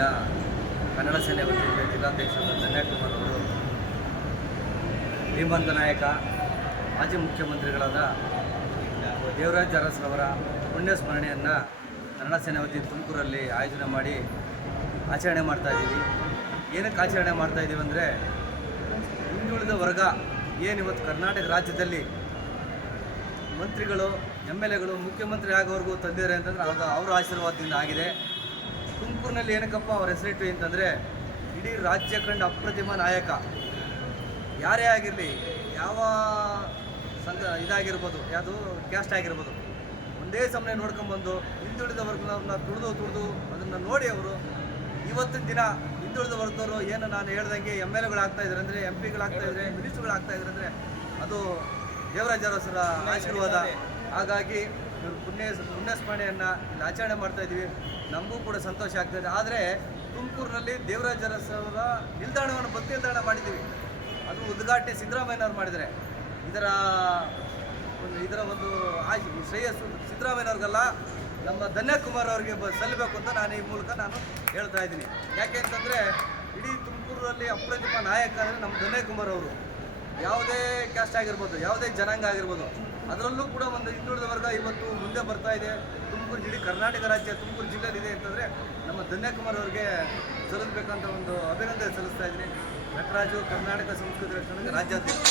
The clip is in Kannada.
ತಾಲೂಕಿನ ಕನ್ನಡ ಸೇನೆ ವತಿಯಿಂದ ಜಿಲ್ಲಾಧ್ಯಕ್ಷರಾದ ಧನ್ಯಕುಮಾರ್ ಅವರು ಧೀಮಂತ ನಾಯಕ ಮಾಜಿ ಮುಖ್ಯಮಂತ್ರಿಗಳಾದ ದೇವರಾಜ ಅರಸರವರ ಪುಣ್ಯ ಸ್ಮರಣೆಯನ್ನು ಕನ್ನಡ ಸೇನೆ ವತಿಯಿಂದ ತುಮಕೂರಲ್ಲಿ ಆಯೋಜನೆ ಮಾಡಿ ಆಚರಣೆ ಮಾಡ್ತಾಯಿದ್ದೀವಿ. ಏನಕ್ಕೆ ಆಚರಣೆ ಮಾಡ್ತಾಯಿದ್ದೀವಿ ಅಂದರೆ, ಹಿಂದುಳಿದ ವರ್ಗ ಏನಿವತ್ತು ಕರ್ನಾಟಕ ರಾಜ್ಯದಲ್ಲಿ ಮಂತ್ರಿಗಳು MLAಗಳು ಮುಖ್ಯಮಂತ್ರಿ ಆಗೋವರೆಗೂ ತಂದಿದ್ದಾರೆ ಅಂತಂದರೆ ಅವರ ಆಶೀರ್ವಾದದಿಂದ ಆಗಿದೆ. ತುಮಕೂರಿನಲ್ಲಿ ಏನಕ್ಕಪ್ಪ ಅವ್ರ ಹೆಸರಿಟ್ಟು ಅಂತಂದರೆ, ಇಡೀ ರಾಜ್ಯ ಕಂಡ ಅಪ್ರತಿಮ ನಾಯಕ ಯಾರೇ ಆಗಿರಲಿ, ಯಾವ ಇದಾಗಿರ್ಬೋದು, ಯಾವುದು ಕ್ಯಾಸ್ಟ್ ಆಗಿರ್ಬೋದು, ಒಂದೇ ಸಮಯ ನೋಡ್ಕೊಂಬಂದು ಹಿಂದುಳಿದ ವರ್ಗದವ್ರನ್ನ ತುಳಿದು ಅದನ್ನು ನೋಡಿ ಅವರು ಇವತ್ತಿನ ದಿನ ಹಿಂದುಳಿದ ವರ್ಗದವರು ಏನು ನಾನು ಹೇಳ್ದಂಗೆ MLAಗಳಾಗ್ತಾಯಿದ್ದಾರೆ ಅಂದರೆ, MP ಗಳಾಗ್ತಾಯಿದ್ದಾರೆ, ಮಿನಿಸ್ಟ್ರುಗಳಾಗ್ತಾಯಿದ್ದಾರೆ ಅಂದರೆ ಅದು ದೇವರಾಜ ಅರಸರ ಆಶೀರ್ವಾದ. ಹಾಗಾಗಿ ಪುಣ್ಯಸ್ಮರಣೆಯನ್ನು ಇಲ್ಲಿ ಆಚರಣೆ ಮಾಡ್ತಾಯಿದ್ದೀವಿ. ನಮಗೂ ಕೂಡ ಸಂತೋಷ ಆಗ್ತಾಯಿದೆ. ಆದರೆ ತುಮಕೂರಿನಲ್ಲಿ ದೇವರಾಜ ಅರಸರ ನಿಲ್ದಾಣವನ್ನು ಬಸ್ ನಿಲ್ದಾಣ ಮಾಡಿದ್ದೀವಿ. ಅದು ಉದ್ಘಾಟನೆ ಸಿದ್ದರಾಮಯ್ಯನವ್ರು ಮಾಡಿದ್ದಾರೆ. ಇದರ ಒಂದು ಶ್ರೇಯಸ್ಸು ಸಿದ್ದರಾಮಯ್ಯನವ್ರಿಗಲ್ಲ, ನಮ್ಮ ಧನ್ಯಕುಮಾರ್ ಅವರಿಗೆ ಸಲ್ಲಬೇಕು ಅಂತ ನಾನು ಈ ಮೂಲಕ ಹೇಳ್ತಾ ಇದ್ದೀನಿ. ಯಾಕೆ ಅಂತಂದರೆ, ಇಡೀ ತುಮಕೂರಲ್ಲಿ ಅಪ್ರತಿಮ ನಾಯಕ ಅಂದರೆ ನಮ್ಮ ಧನ್ಯಕುಮಾರ್ ಅವರು. ಯಾವುದೇ ಕ್ಯಾಸ್ಟ್ ಆಗಿರ್ಬೋದು, ಯಾವುದೇ ಜನಾಂಗ ಆಗಿರ್ಬೋದು, ಅದರಲ್ಲೂ ಕೂಡ ಒಂದು ಹಿಂದುಳಿದ ವರ್ಗ ಇವತ್ತು ಮುಂದೆ ಬರ್ತಾ ಇದೆ. ತುಮಕೂರು ಇಡೀ ಕರ್ನಾಟಕ ರಾಜ್ಯ ತುಮಕೂರು ಜಿಲ್ಲೆಯಲ್ಲಿದೆ ಅಂತಂದರೆ ನಮ್ಮ ಧನ್ಯಕುಮಾರ್ ಅವರಿಗೆ ಸಲ್ಲಿಸಬೇಕಂತ ಒಂದು ಅಭಿನಂದನೆ ಸಲ್ಲಿಸ್ತಾ ಇದ್ದೀನಿ. ನಟರಾಜು ಕರ್ನಾಟಕ ಸಂಸ್ಕೃತಿ ರಕ್ಷಣೆಗೆ ರಾಜ್ಯಾಧ್ಯಕ್ಷ.